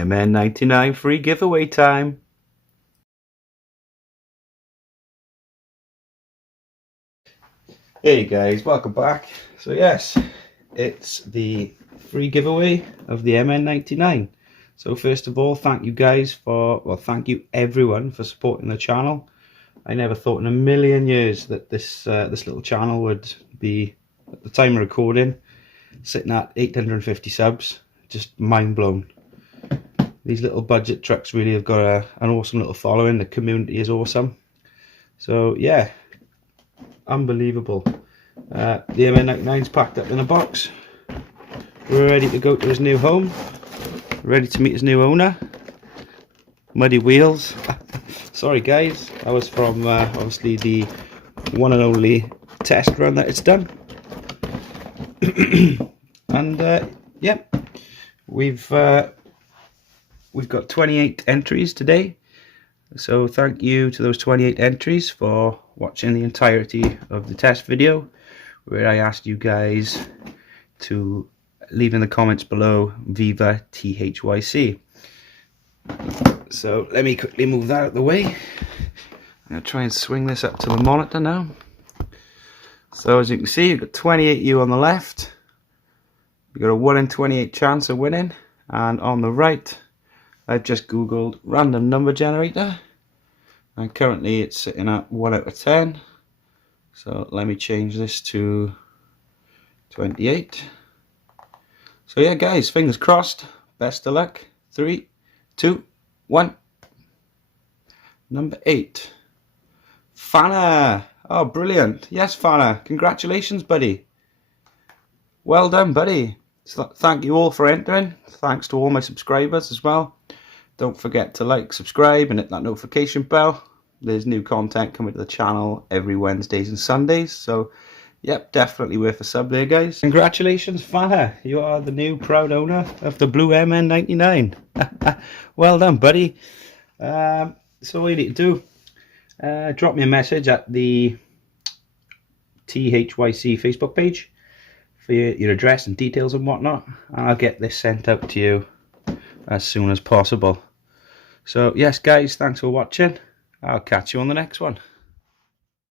MN99 free giveaway time. Hey guys, welcome back. So yes, it's the free giveaway of the MN99. So first of all, thank you guys for, well, thank you everyone for supporting the channel. I never thought in a million years that this little channel would be, at the time of recording, sitting at 850 subs. Just mind blown. These little budget trucks really have got an awesome little following. The community is awesome. So yeah, unbelievable. The MN99's packed up in a box. We're ready to go to his new home. Ready to meet his new owner. Muddy wheels. Sorry guys, that was from obviously the one and only test run that it's done. And yeah, we've got 28 entries today, so thank you to those 28 entries for watching the entirety of the test video, where I asked you guys to leave in the comments below VIVA THYC. So let me quickly move that out of the way. I'm going to try and swing this up to the monitor now. So as you can see, you've got 28U on the left. You've got a 1 in 28 chance of winning. And on the right, I've just googled random number generator. And currently it's sitting at 1 out of 10. So let me change this to 28. So yeah guys, fingers crossed. Best of luck. 3, 2, 1. Number 8. Fana. Oh, brilliant. Yes, Fana. Congratulations, buddy. Well done, buddy. So thank you all for entering. Thanks to all my subscribers as well. Don't forget to like, subscribe, and hit that notification bell. There's new content coming to the channel every Wednesdays and Sundays. So, yep, definitely worth a sub there, guys. Congratulations, Fana. You are the new proud owner of the blue MN99. Well done, buddy. So all you need to do, drop me a message at the THYC Facebook page for your address and details and whatnot, and I'll get this sent out to you as soon as possible. So yes guys, thanks for watching. I'll catch you on the next one.